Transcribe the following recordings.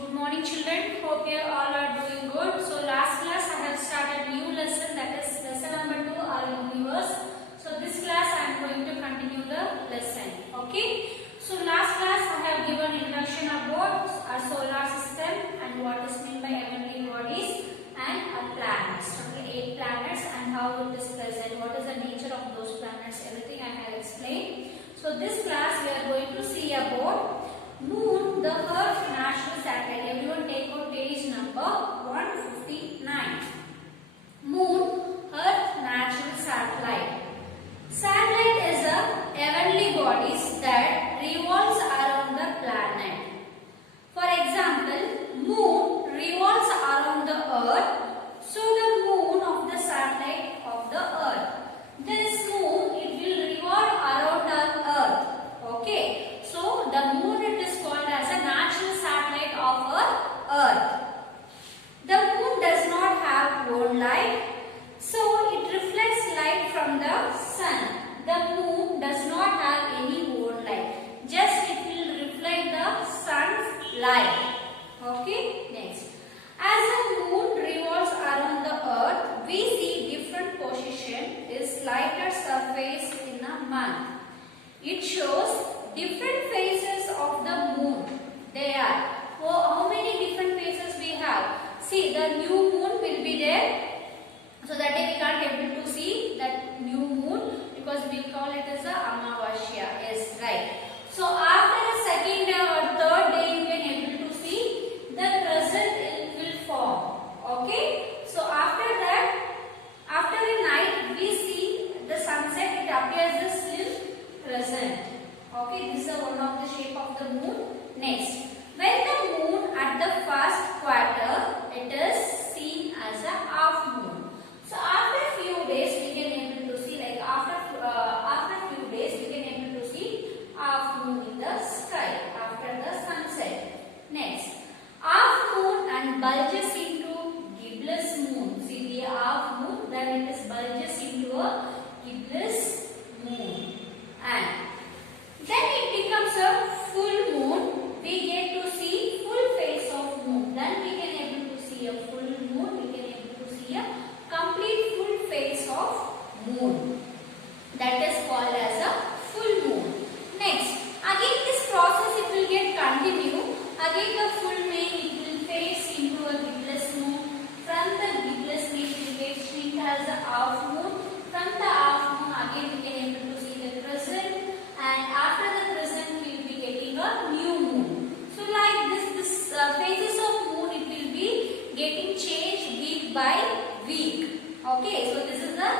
Good morning children. Hope you all are doing good. So last class I have started new lesson, that is lesson number 2, our universe. So this class I am going to continue the lesson. Okay. So last class I have given introduction about our solar system and what is meant by heavenly bodies and our planets. Okay, 8 planets and how it is present, what is the nature of those planets, everything I have explained. So this class we are going to see about Moon, the Earth national satellite. Everyone take out page number 159. Moon, Earth natural satellite. Satellite is a heavenly bodies that revolves around the planet. For example, Moon revolves around the Earth, so the moon of the satellite of the Earth. This moon, it will revolve around our Earth. Okay. So the moon, it is called as a natural satellite of our Earth. The moon does not have own light, so it reflects light from the sun. The moon does not have any own light, just it will reflect the sun's light. Okay, next. As the moon revolves around the Earth, we see different position is lighter surface in a month. It shows different phases of the moon. They are, how many different phases we have? See, the new moon will be there. So that day we can't able to see that new moon because we call it as a Amavasya. Yes, right. So after the second day or third day you can able to see the crescent will form. Okay. So after that, after the night we see the sunset. It appears as still crescent. Okay, this is one of the shape of the moon. Next, when the moon at the first quarter, it is seen as a half moon. So after few days we can able to see, like after few days we can able to see half moon in the sky after the sunset. Next, half moon and bulges into gibbous moon. See the half moon, then it is bulges into a gibbous moon, and then it becomes a full moon. We get to see full face of moon. Then we can able to see a full moon. We can able to see a complete full face of moon. That is called as a full moon. Next, again this process it will get continue. Again the full moon it will face into a gibbous moon. From the gibbous moon it will get shrink as a half moon. From the half moon again we can able to see the crescent. And after the crescent we will be getting a new moon. So like this phases of moon it will be getting changed week by week. Okay, so this is the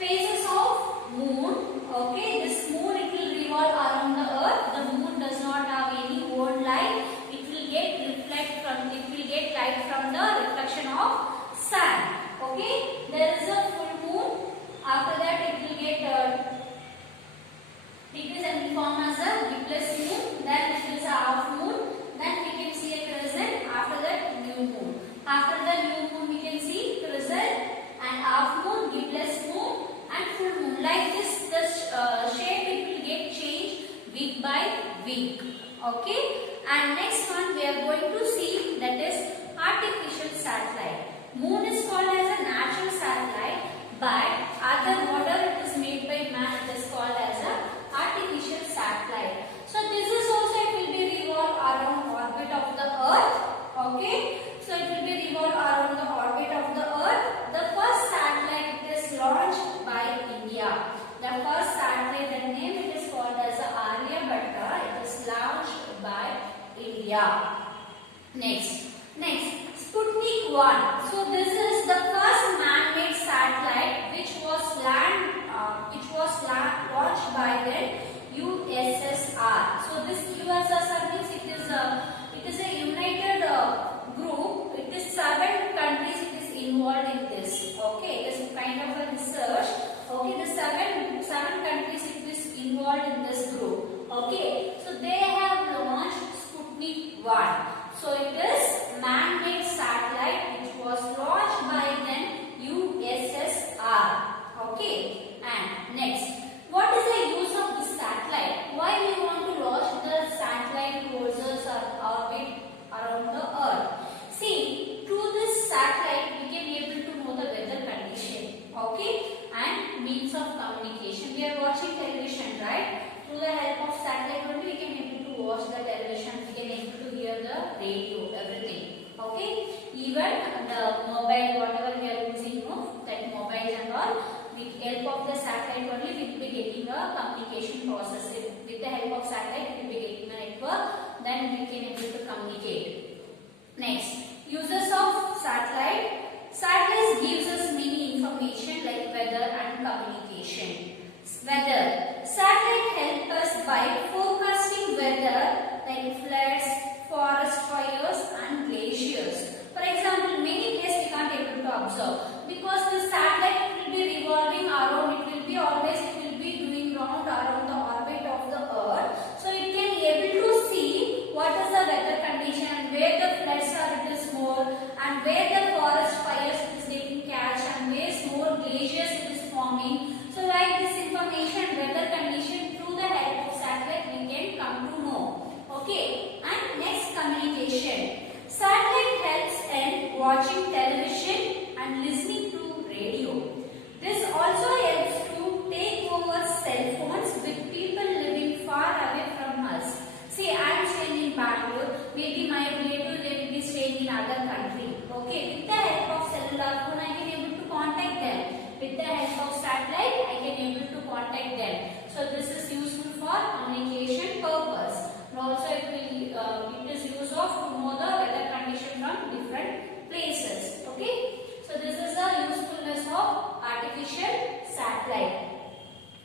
phases of moon. Okay, this moon it will revolve around the earth. The moon does not have any own light. It will get light from the reflection of sun. Okay, there is a full moon. After that it will get decrease and form as a gibbous moon, then it is a half moon, then we can see a crescent, after that new moon. After the new moon we can see crescent and half moon, gibbous moon and full moon. Like this, the shape it will get changed week by week. Okay, and next one we are going to see, that is artificial satellite. Moon is called as a natural satellite, but other model it is made by man, it is called as a artificial satellite. So this is also it will be revolve around orbit of the earth. Okay, so it will be revolve around the orbit of the earth. The first satellite it is launched by India. The first satellite, the name it is called as Aryabhatta. It is launched by India. Next Sputnik 1. So this is the first man-made satellite which was launched by the USSR. So this USSR means it is a united group. It is 7 countries it is involved in this. Okay, it is kind of a research. Okay, the seven countries it is involved in this group. Okay, so they have launched Sputnik 1. So it is man-made satellite which was launched by watch the television, we can able to hear the radio, everything. Okay, even the mobile, whatever we are using, that mobile and all, with help of the satellite only we will be getting a communication process. With the help of satellite we will be getting a network, then we can able to communicate. Next, uses of satellite. Satellites gives us many information like weather and communication. Weather. Satellite help us by forecasting weather like floods, forest fires and glaciers. For example, many places we can't able to observe because the satellite will be revolving around. It will be always doing round around the orbit of the Earth. So it can able to see what is the weather condition, where the floods are it is more, and where the forest fires it is taking catch, and where more glaciers it is forming. So like this information, weather condition through the help of satellite we can come to know. Okay, and next, communication. Satellite helps in watching television and listening to radio. This also helps to take over cell phones with people living far away from us. See, I am staying in Bangalore, maybe my relative they will be staying in other country. Okay, with the help of cellular phone I can able to contact them. With the help of satellite I can able to contact them. So this is useful for communication purpose. And also it is used of to know the weather condition from different places. Okay, so this is the usefulness of artificial satellite.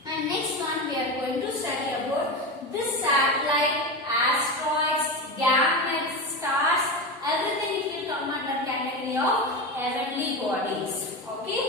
And next one we are going to study about this satellite, asteroids, gamets, stars, everything it will come under category of heavenly bodies. Okay,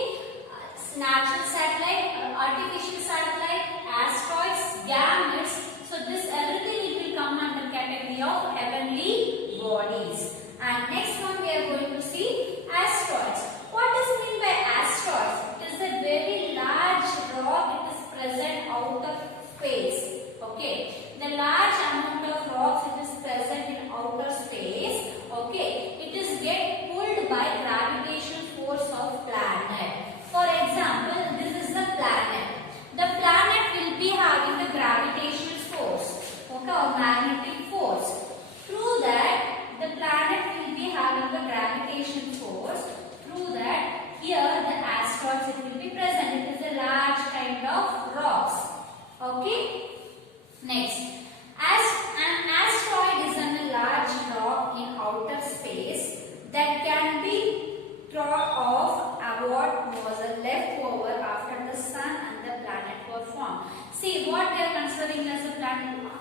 natural satellite, artificial satellite, asteroids, gamets. So this everything it will come under category of heavenly bodies. And next one we are going to see asteroids. What is mean by asteroids? It is a very large rock. It is present out of space. Okay, the large amount of rocks it is present in outer space. Okay, it is get pulled by gravitational force of planet. For example, this is the planet. The planet will be having the gravitational force, okay, or magnetic force. Through that, the planet will be having the gravitational force. Through that, here the asteroids it will be present. It is a large kind of rocks. Okay. Next, as an asteroid is a large rock in outer space that can be thrown off what was left over after the sun and the planet were formed. See what we are considering as a planet.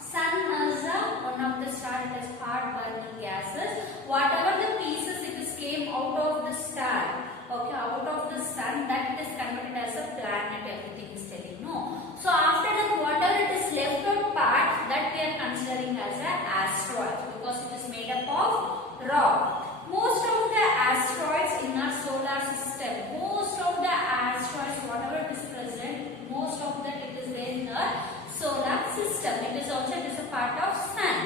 Sun is one of the stars that is hard burning gases. Whatever the pieces it is came out of the star, okay, out of the sun, that is converted as a planet. Everything is telling no. So after that, whatever it is left out part, that we are considering as an asteroid because it is made up of rock. Most of the asteroids in our solar system, most of the asteroids, whatever it is present, most of that it is there in our solar system. It is also it is a part of sun.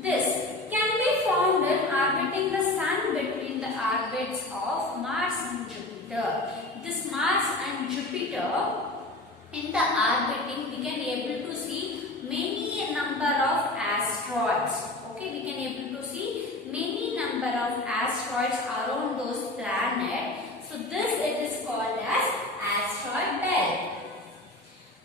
This can be found in orbiting the sun between the orbits of Mars and Jupiter. This Mars and Jupiter, in the orbiting, we can able to see many number of asteroids. Okay, we can able to see many number of asteroids around those planets. So this it is called as asteroid belt.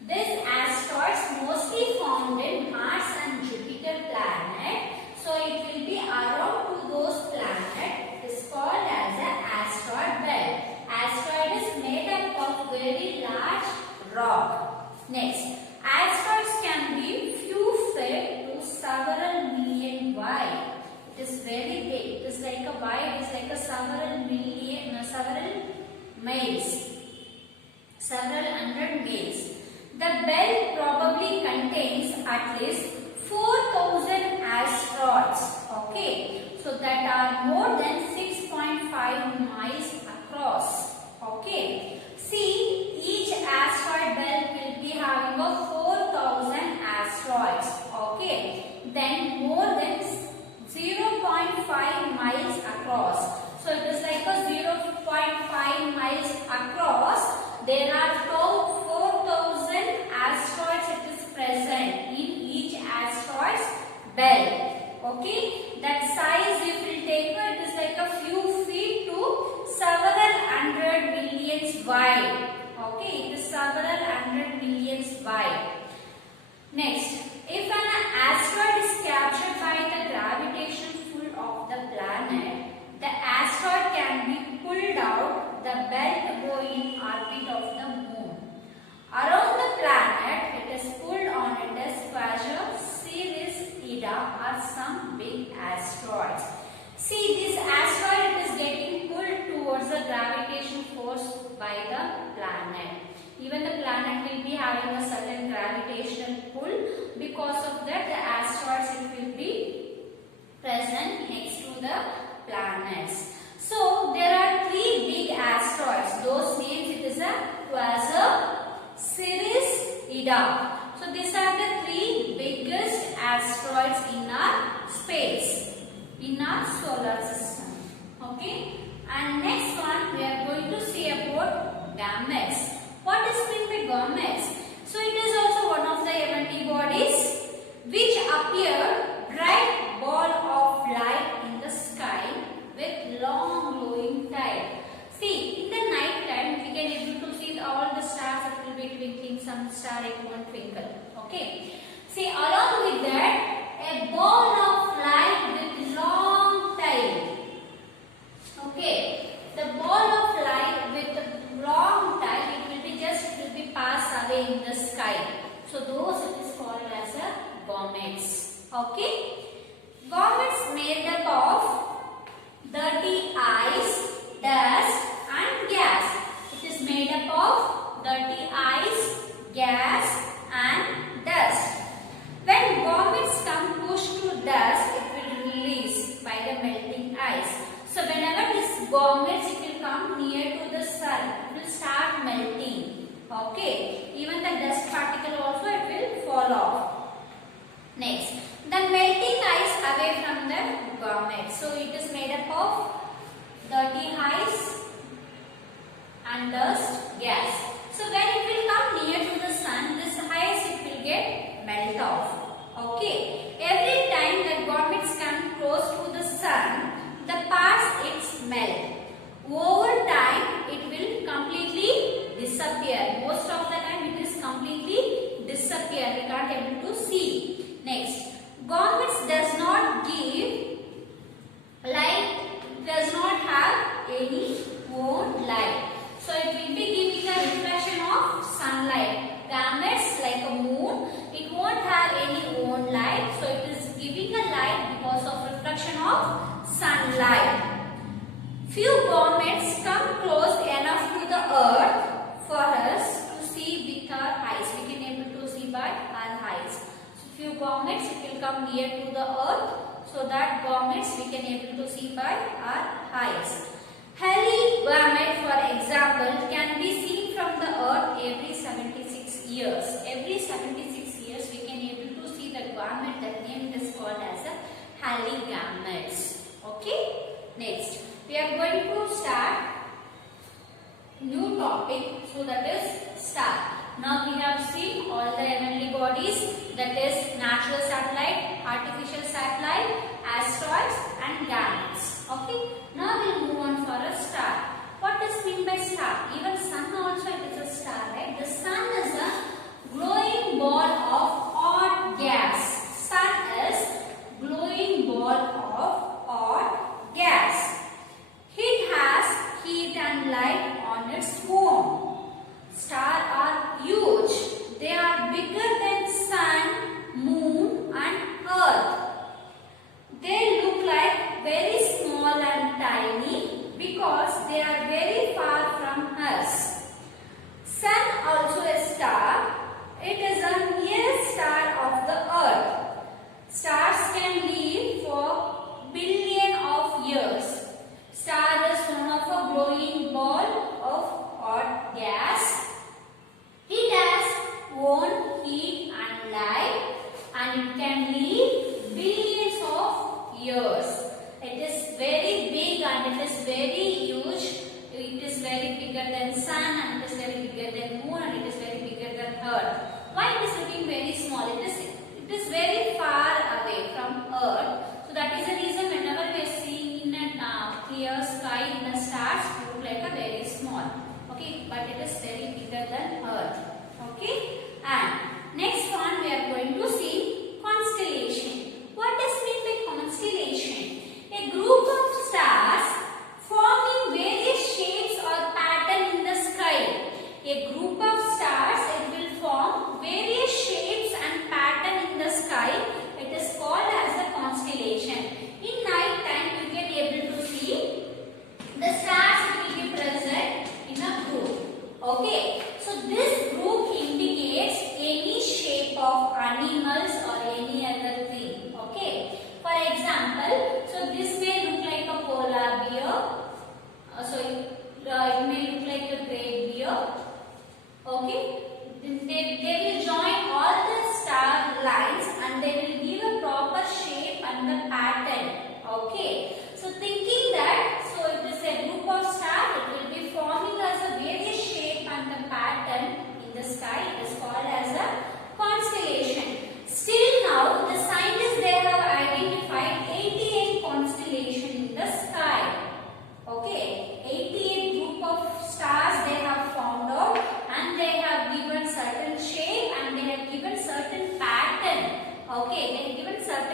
These asteroids mostly found in Mars and Jupiter planet. So it will be around to those planets. It is called as an asteroid belt. Asteroid is made up of very large rock. Next, asteroids can be few feet to several million wide. It is very big. It is like a wide. It is like a several miles, several hundred miles. The belt probably contains at least 4,000 asteroids. Okay, so that are more than 6.5 miles across. Okay, see, each asteroid belt will be having a 4,000 asteroids. Okay, then more than 0.5 miles across. So it is like a 0.5 miles across. There are 4,000 asteroids it is present in each asteroid's bell. Okay, that size if we take it is like a few feet to several hundred millions wide. Okay, it is several hundred millions wide. Next, if an asteroid is captured by the gravitational pull of the planet, the asteroid can be pulled out the belt go in orbit of the moon. Around the planet, it is pulled on its quasar, Ceres, Ida or some big asteroids. See, this asteroid is getting pulled towards the gravitational force by the planet. Even the planet will be having a certain gravitational pull. Because of that, the asteroids will be present next to the planets. So there are 3 big asteroids. Those names it is a quasar, Ceres, Ida. So these are the 3 biggest asteroids in our space, in our solar system. Okay. And next one we are going to see about gamets. What is meant by gamets? So it is also one of the heavenly bodies which appear bright ball of light in the sky with long glowing tail. See, in the night time we can able to see all the stars that will be twinkling, some star it won't twinkle. Okay. See, along with that, a ball of light with long tail. Okay. The ball of light with the long tail, it will be pass away in the sky. So those it is called as a comets. Okay. Comets made up of dirty ice, dust and gas. It is made up of dirty ice, gas and dust. When comets come push to dust, it will release by the melting ice. So whenever this comets it will come near to the sun, it will start melting. Okay, even the dust particle also it will fall off. Next, the melting ice away from the comet. So it is made up of dirty ice and dust, gas. So when it will come near to the sun, this ice it will get melt off. Okay, every time the comets come close to the sun, the parts it melt. Over time, it will completely disappear. Most of the time, it is completely disappear. We can't able to see. Next, comets does not give light, does not have any own light. So it will be giving a reflection of sunlight. Comets like a moon, it won't have any own light. So it is giving a light because of reflection of sunlight. Few comets come close enough to the earth for us to see with our eyes. We can able to see by our eyes. So few comets it will come near to the earth, so that comets we can able to see by our eyes. Halley comet, for example, can be seen from the earth every 76 years. Every 76 years we can able to see the comet. That name is called as a Halley comets. Okay. Next, we are going to start new topic. So that is star. Now we have seen all the heavenly bodies, that is natural satellite, artificial satellite, asteroids and comets. Okay. Now we will move on for a star. What is mean by star? Even sun also it is a star, right? The sun is a glowing ball of hot gas. Sun is glowing ball of hot gas. It has heat and light on its own. Stars are huge. They are bigger than sun, moon and earth. They look like very small and tiny because they are very far from us. Sun also a star. It is a nearest star of the earth. Stars can live for billions of years. Star is one of a glowing ball of hot gas. It has own heat and light, and it can live billions of years. It is very big and it is very huge. It is very bigger than sun, and it is very bigger than moon, and it is very bigger than earth. Why it is looking very small? It is very far away from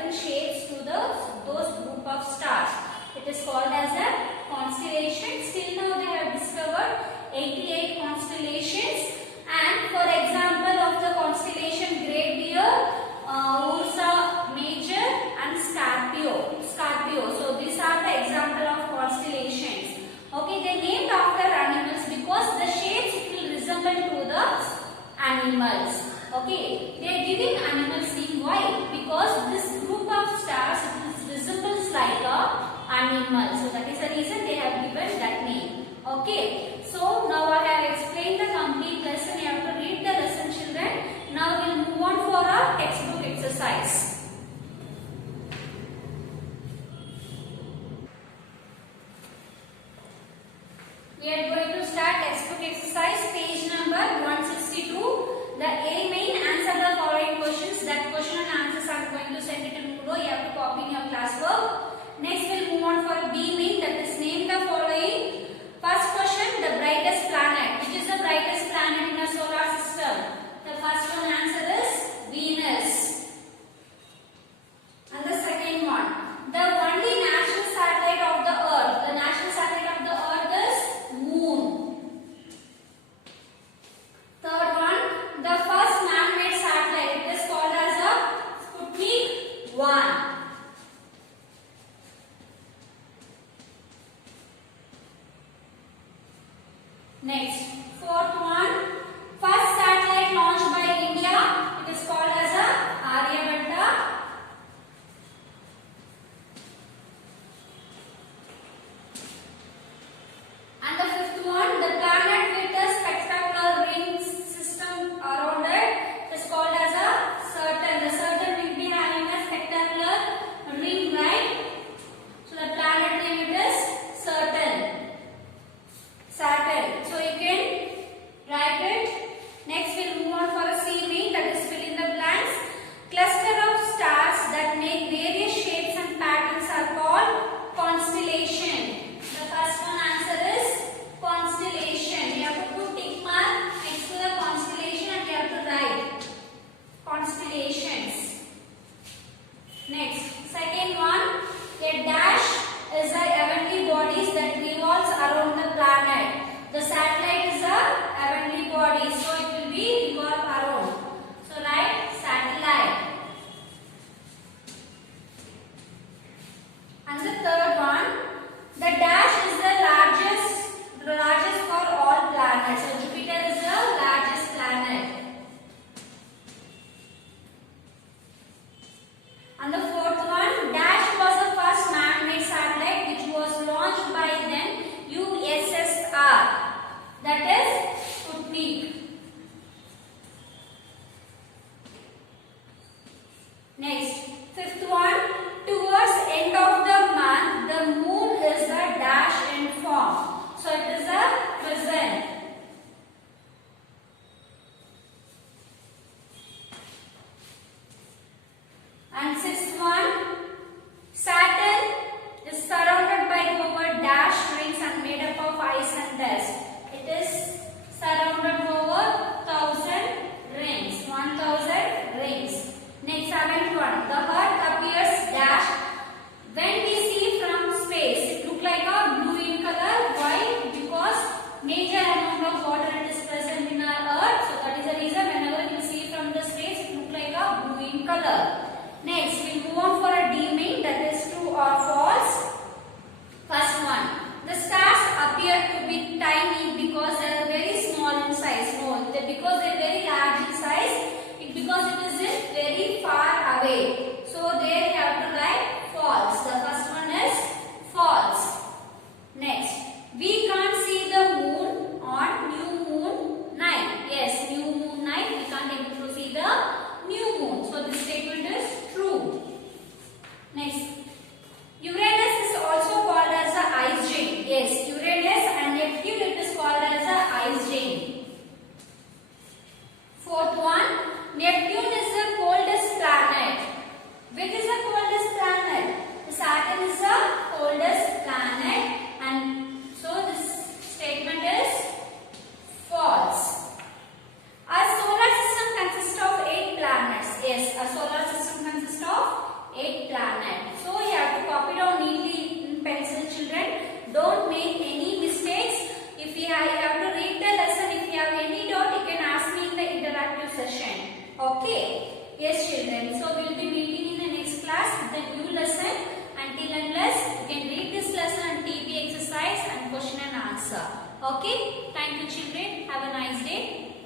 certain shapes to those group of stars. It is called as a constellation. Still now they have discovered 88 constellations. And for example of the constellation Great Bear, Ursa Major and Scorpio. So these are the example of constellations. Okay, they named after animals because the shapes will resemble to the animals. Okay, they are giving animals name. Why? Because this group of stars resembles like a animal. So that is the reason they have given that name. Okay, so now I have explained the complete lesson. You have to read the lesson, children. Now we will move on for our textbook exercise. We are going to start textbook exercise, page number 162. The A main answer the following questions. That question and answers are going to send it to Moodle. You have to copy in your classwork. Next we will move on for B main, that is name the following. First question, the brightest planet. Which is the brightest planet in our solar system? The first one answer is Venus. And the second one, the only national satellite of the Earth. The national satellite of the Earth is Moon. Third one, the first man-made satellite. It is called as a Sputnik 1. Next, fourth one, first satellite launched by India. It is called as a Aryabhatta. And the fifth one, the planet with a spectacular ring system around it is called as a Saturn. The Saturn will be having a spectacular ring, right? So the planet name it is Saturn. So you can write it. Next we'll move on for a C main, that is fill in the blanks. Cluster of stars that make various shapes and patterns are called constellation. The first one answer is constellation. You have to put tick mark next to the constellation and you have to write constellations. Next, second one, a dash is the heavenly bodies that revolves around the planet. The satellite is a heavenly body, so it will be revolve around. So write satellite. And the third one, the dash is the largest for all planets. So Jupiter is the largest planet. And the fourth one, dash was the first man-made satellite which was launched by then USSR. answer. Okay, thank you children, have a nice day.